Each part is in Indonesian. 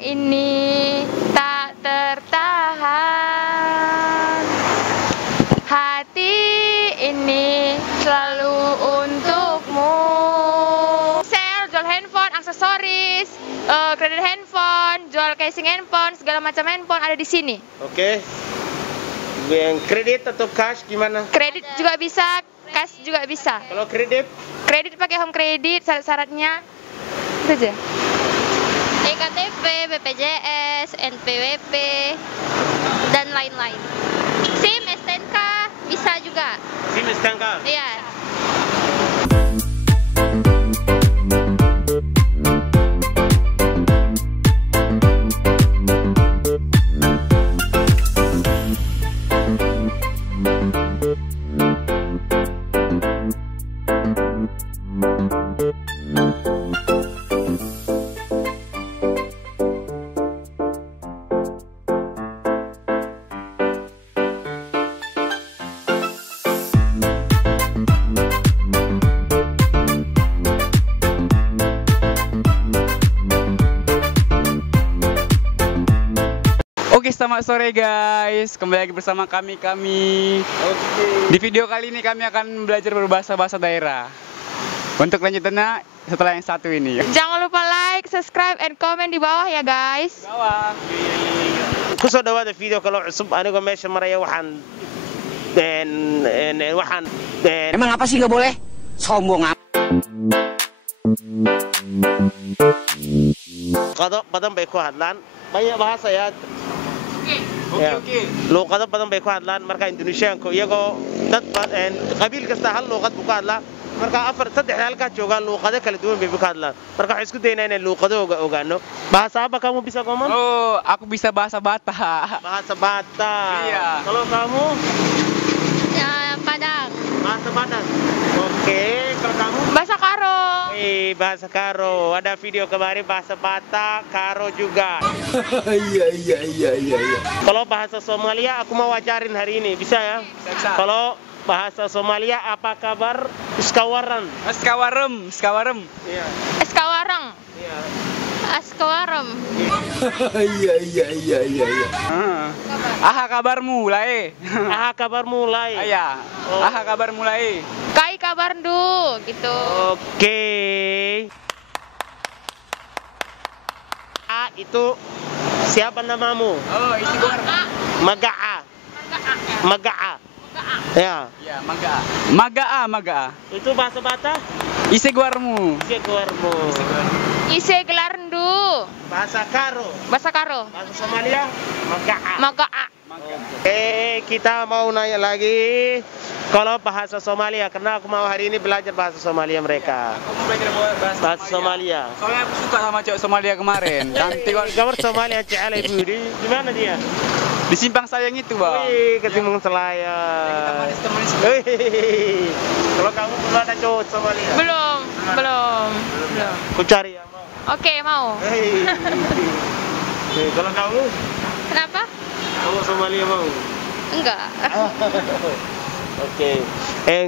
ini tak tertahan. Hati ini selalu untukmu. Sale, jual handphone, aksesoris, kredit handphone, jual casing handphone, segala macam handphone ada di sini. Oke. Yang kredit atau cash gimana? Kredit juga bisa, cash juga bisa. Kalau kredit? Kredit pakai home kredit, syarat-syaratnya itu aja. EKTP, BPJS, NPWP, dan lain-lain. SIM, STNK bisa juga. SIM STNK? Iya. Oke, selamat sore guys. Kembali lagi bersama kami. Di video kali ini kami akan belajar berbahasa daerah. Untuk lanjutannya setelah yang satu ini. Jangan lupa like, subscribe, and comment di bawah ya guys. Bawah. Kusoo dhawaada video kaloo cusub anigoo meesha maraya waxaan Emang apa sih nggak boleh? Sombong amat. luqado badan bay ku hadlaan banyak bahasa ya. Oke. luuqado badan bay ku hadlaan marka Indonesiaanku iyagoo dad qabiil kasta hal luuqad buu ku hadlaa marka saddex halka joogaan luuqado kala duwan bay ku hadlaan marka waxaan isku daynaa inaan luuqadooga ogaano. Bahasa apa kamu bisa ngomong? Oh, aku bisa bahasa Batak. Bahasa Batak. Iya. Kalau kamu? Padang. Bahasa Padang. Oke, kalau kamu? Bahasa Karo. Bahasa Karo. Ada video kemarin bahasa Batak, Karo juga. Iya. Kalau bahasa Somalia aku mau ajarin hari ini, bisa ya? Bisa. Kalau bahasa Somalia apa kabar? Iskawaran. Skawarem. Iya. Eskawareng. Iya. Askawarem. Iya. Aha kabarmu lae. Aha kabar mulai. Aya. Oh. Aha kabar mulai. Kai kabar ndu gitu. Oke. Itu siapa namamu? Oh, isi gor. Maga'a. Ya. Ya, Magaa. Itu bahasa Batak? Isi guarmu. Jaguarmu. Ise gelar ndu. Bahasa Karo. Bahasa Karo. Bahasa Somalia? Maga'a. Maga'a. Oke, kita mau nanya lagi. Kalau bahasa Somalia, karena aku mau hari ini belajar bahasa Somalia mereka. Kamu belajar Bahasa Somalia. Soalnya aku suka sama cewek Somalia kemarin. Cantik kok. Gambar Somalia Cale Ibu. Di mana dia? Di Simpang Sayang itu, Bang. Wih, ke Timbung Selayar. Kita manis. Wih. Kalau kamu belum ada cowok Somalia? Belum. Ku cari ya, mau. Oke, mau. Hei. Kalau kamu? Kenapa? Kamu Somalia mau? Enggak. Oke.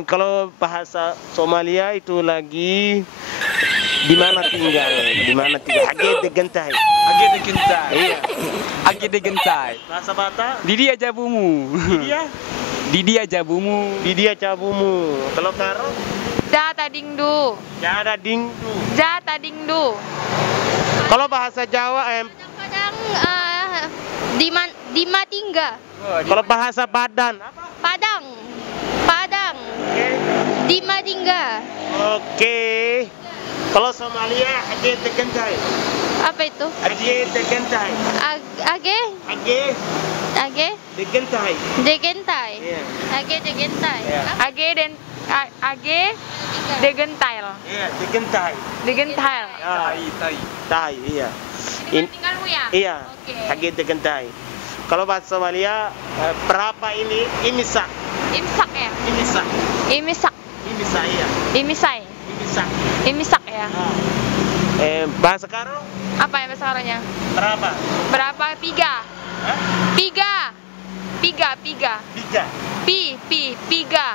Kalau bahasa Somalia itu lagi di mana tinggal? Age de Gentai. Iya. Age de gentai. Bahasa Batak? Di dia jabumu. Dia? Di dia jabumu. Di dia cabumu. Kalau Karo? Jata dingdu. Jada dingdu. Jata dingdu. Kalau bahasa Jawa Padang di Matingga. kalau bahasa Badan apa? Padang. Oke. Di Matingga. Oke. Kalau Somalia Age de Gentai. Apa itu? Age de Gentai. Age Age de Gentai. Degentai. Iya. Age Degentai. Iya. Age degentail. Iya, de Gentai. Degentail. Tai, iya. Tinggalmu ya? Iya. Oke. Age de Gentai. Kalau bahasa Somalia berapa ini? Imsak. Imsak ya? Imisak. Iya. Imisai. Imsak. Imisak ya? Bahasa Karo Apa ya bahasa Karonya? berapa? Berapa? 3. Hah? 3. Piga. Tiga. Piga. Tiga.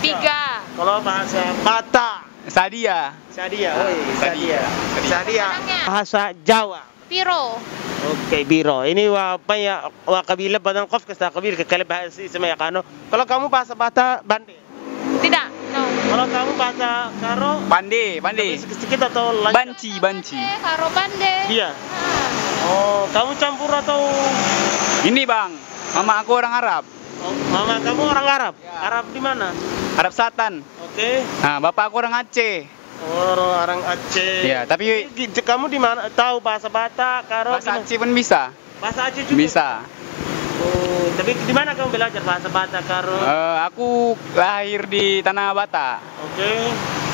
Piga. Kalau bahasa Batak Sadia. Sadia. Oh iya, Sadia. Sadia. Sadia. Orangnya. Bahasa Jawa. Piro. Oke, biro. Ini banyak kabila badan qof kasta qabiil ka kale bahasa sama yaqaano. Kalau kamu bahasa Bata Bande. Tidak. No. Kalau kamu bahasa Karo Pande. sedikit atau lanjut? Banci. Karo bande. Iya. Oh, kamu campur atau Ini bang, mama aku orang Arab. oh, mama kamu orang Arab? Ya. Arab di mana? Arab Selatan. Oke. Nah, bapak aku orang Aceh. Orang Aceh. Ya, tapi Kamu di mana tahu bahasa Bata, Karo? bahasa gimana? Aceh pun bisa. Bahasa Aceh juga. Bisa. Oh, tapi di mana kamu belajar bahasa Bata, Karo? Aku lahir di Tanah Bata. Oke.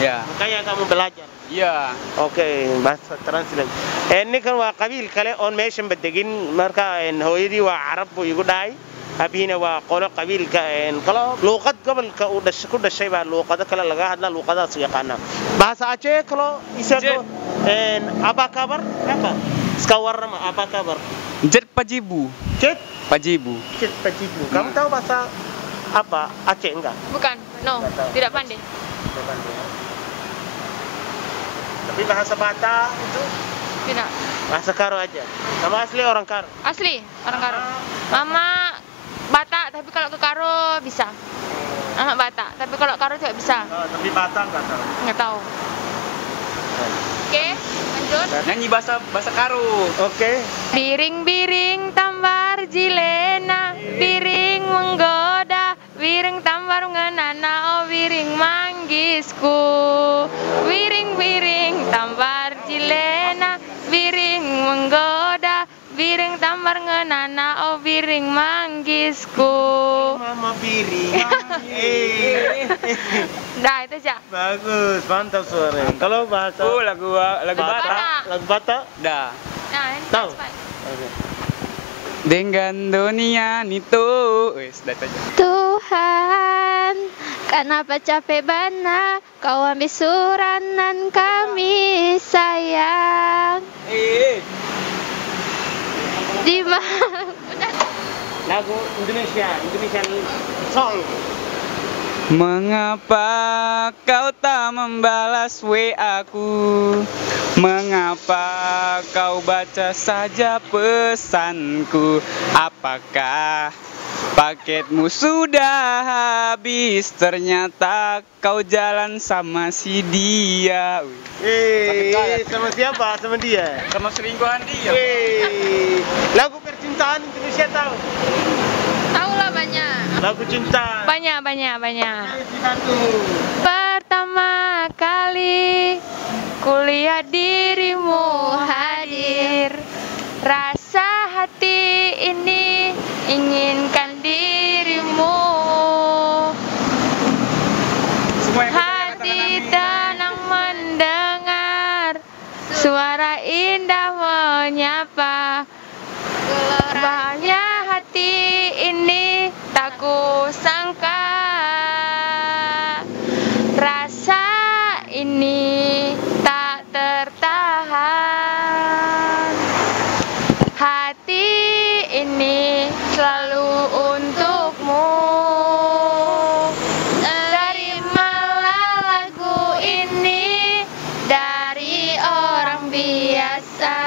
Ya. Makanya kamu belajar. Iya. Oke, bahasa translate. Ini kan waa qabiil kale on meeshan badegin marka hooyadii waa Carab buu igu dhahay. Abiina waa qolo qabiilka kalo luuqad gobolka uu ku dhashay baa luuqado kale laga hadlaa luuqadaas yaqaana. Bahasa Aceh kalo isago abakabar apa? Iska warrama abakabar. Jet Pajibu. Cet Pajibu. pajibu. Kamu tahu bahasa apa? Aceh enggak? Bukan. No. Tidak pandai. Tapi bahasa Bata itu Tidak. bahasa Karo aja. Kamu asli orang Karo? Asli orang Karo. Mama Batak, tapi kalau ke Karo bisa. Anak Batak, tapi kalau Karo tidak bisa. Oh, tapi Bata enggak tahu. Nggak tahu. Oke, lanjut. Nyanyi bahasa Karo. Oke. Biring-biring tambar jilena, biring menggoda, biring tambar ngenana, oh biring manggisku. Biring-biring tambar jilena, biring menggoda, biring tambar ngenana, oh biring manggisku. Mama Biri. Dah itu aja. Bagus, mantap suaranya. Kalau bahasa Oh, lagu Bata. Lagu Bata? Dah. Nah, ini Tahu? cepat. Oke. Dengan dunia itu. Wes, dah aja. Tuhan, kenapa capek bana kau ambil suranan kami sayang. Di mana? Lagu Indonesian song. Mengapa kau tak membalas WA-ku? Mengapa kau baca saja pesanku? Apakah paketmu sudah habis? Ternyata kau jalan sama si dia. Sama siapa? Sama dia. Sama selingkuhan dia. Lagu percintaan Indonesia tahu? Tahu lah banyak. Lagu cinta. Banyak. Pertama kali kulihat dirimu hadir, rasa hati ini inginkan dirimu. Hati tenang mendengar suara indah menyapa. Bahagia hati ini tak kusangka. Rasa ini tak tertahan. Hati ini selalu untukmu. Terimalah lagu ini dari orang biasa,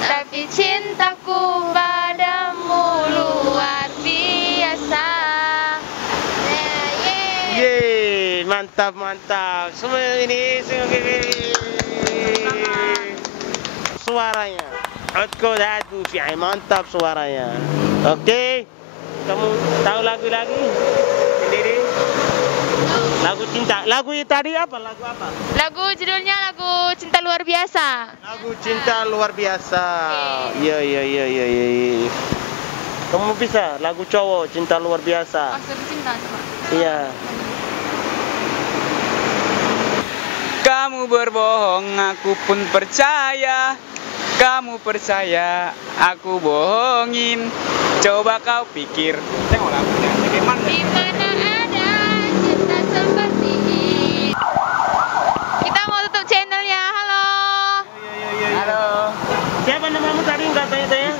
tapi cintaku padamu luar biasa. Yeay, mantap. Semua ini suaranya. Adko dadu fi'ai, mantap suaranya. Oke. Kamu tahu lagu lagi? Sendiri? Lagu cinta. Lagu tadi apa? Lagu apa? Lagu judulnya lagu Cinta Luar Biasa. Lagu cinta luar biasa. Oke. Iya. Kamu bisa lagu cowok cinta luar biasa. Maksud cinta coba. Iya. Kamu berbohong, aku pun percaya. Kamu percaya, aku bohongin. Coba kau pikir. Tengok lagunya, bagaimana? Di mana ada cinta seperti ini. Kita mau tutup channelnya. Halo. Halo. Siapa namamu tadi? Enggak tanya-tanya.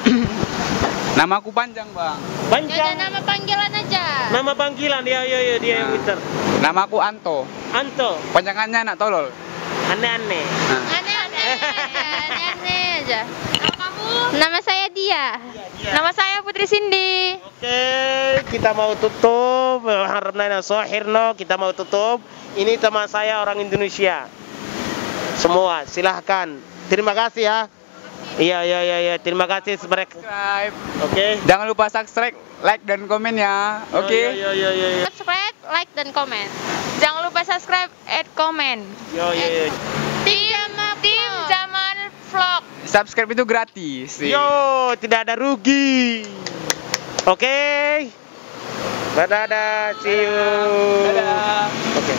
Namaku panjang, Bang. Ada Panjang. nama panggilan aja. Nama panggilan dia dia yang pintar. Namaku Anto. Anto. Panjangannya anak tolol. Aneh-aneh. Nah. Aneh-aneh aja. Nama kamu? Nama saya Dia. Nama saya Putri Cindy. Oke, kita mau tutup. Harapnya Sohirno, kita mau tutup. Ini teman saya orang Indonesia. Semua, silahkan. Terima kasih ya. Iya. Terima kasih mereka. Subscribe. Oke. Jangan lupa subscribe, like dan komen ya. Oke. Yo. Subscribe, like, dan komen. Jangan lupa subscribe, add, komen. Yo. Tim Zaman Vlog. Subscribe itu gratis. Yo, tidak ada rugi. Oke. Dadah, see you. Dadah. Oke.